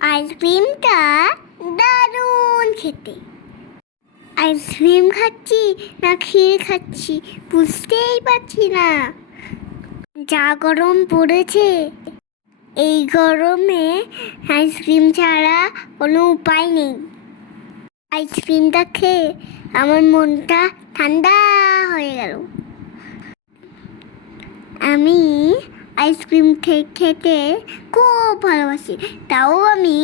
আইসক্রিমটা দারুণ খেতে। আইসক্রিম খাচ্ছি না ক্ষীর খাচ্ছি বুঝতেই পারছি না। যা গরম পড়েছে, এই গরমে আইসক্রিম ছাড়া কোনো উপায় নেই। আইসক্রিমটা খেয়ে আমার মনটা ঠান্ডা হয়ে গেল। আমি আইসক্রিম খেতে খুব ভালোবাসি, তাও আমি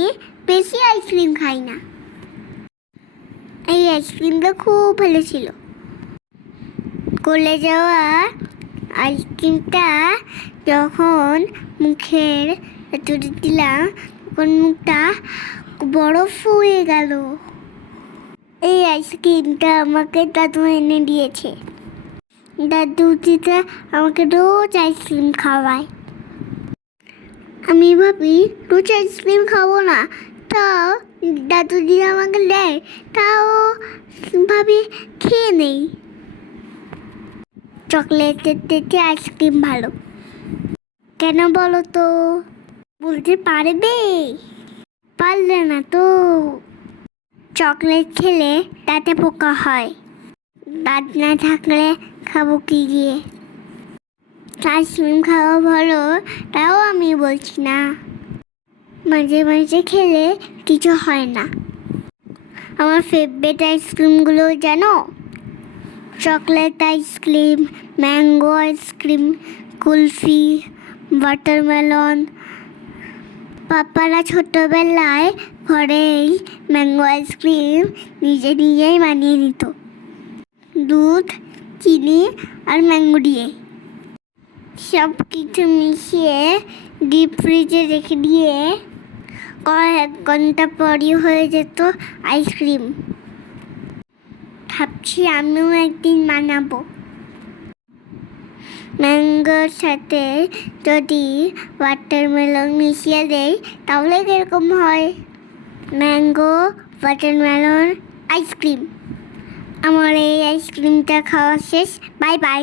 বেশি আইসক্রিম খাই না। এই আইসক্রিমটা খুব ভালো ছিল। গলে যাওয়া আইসক্রিমটা যখন মুখের ভেতরে দিলাম, তখন মুখটা বরফ হয়ে গেল। এই আইসক্রিমটা আমাকে দাদু এনে দিয়েছে। দাদু দিদা আমাকে রোজ আইসক্রিম খাওয়ায়। আমি ভাবি, রোজ আইসক্রিম খাব না। তাও দাদু দিদা আমাকে দেয়, তাও ভাবি খেয়ে নেই। চকলেটের থেকে আইসক্রিম ভালো। কেন বলো তো? বলতে পারবে? পারলে না তো। চকলেট খেলে তাতে পোকা হয়। দাঁত না থাকলে খাব কি দিয়ে। আইসক্রিম খাওয়া ভালো, তাও আমি বলছি না। মাঝে মাঝে খেলে কিছু হয় না। আমার ফেভারিট আইসক্রিমগুলো জানো? Chocolate ice cream mango ice cream kulfi watermelon পাপারা ছোটোবেলায় ঘরেই ম্যাঙ্গো আইসক্রিম নিজে নিজেই বানিয়ে নিত দুধ চিনি আর ম্যাঙ্গো দিয়ে। সব কিছু মিশিয়ে ডিপ ফ্রিজে রেখে দিয়ে কয়েক ঘণ্টা পরই হয়ে যেত আইসক্রিম ভাবছি আমিও একদিন বানাবো। ম্যাঙ্গোর সাথে যদি ওয়াটারমেলন মিশিয়ে দেয় তাহলে কীরকম হয়? ম্যাঙ্গো ওয়াটারমেলন আইসক্রিম আমার এই আইসক্রিমটা খাওয়া শেষ। Bye bye